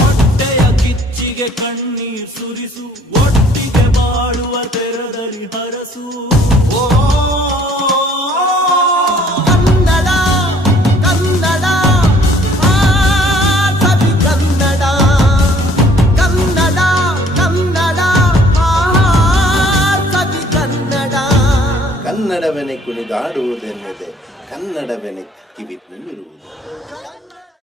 ಹೊಟ್ಟೆಯ ಕಿಚ್ಚಿಗೆ ಕಣ್ಣೀರ್ ಸುರಿಸು, ಒಟ್ಟಿಗೆ ಬಾಳುವ ತೆರದಲ್ಲಿ ಹರಸು. ಕನ್ನಡ ಕನ್ನಡ ಆ ಸವಿ ಕನ್ನಡ, ಕನ್ನಡ ಕನ್ನಡ ಆ ಸವಿ ಕನ್ನಡ. ಕನ್ನಡವೆನೆ ಕುಣಿದಾಡುವುದೆನ್ನದೆ ಕನ್ನಡವೆನೆ ಕಿವಿ ನಿಮಿರುವುದು.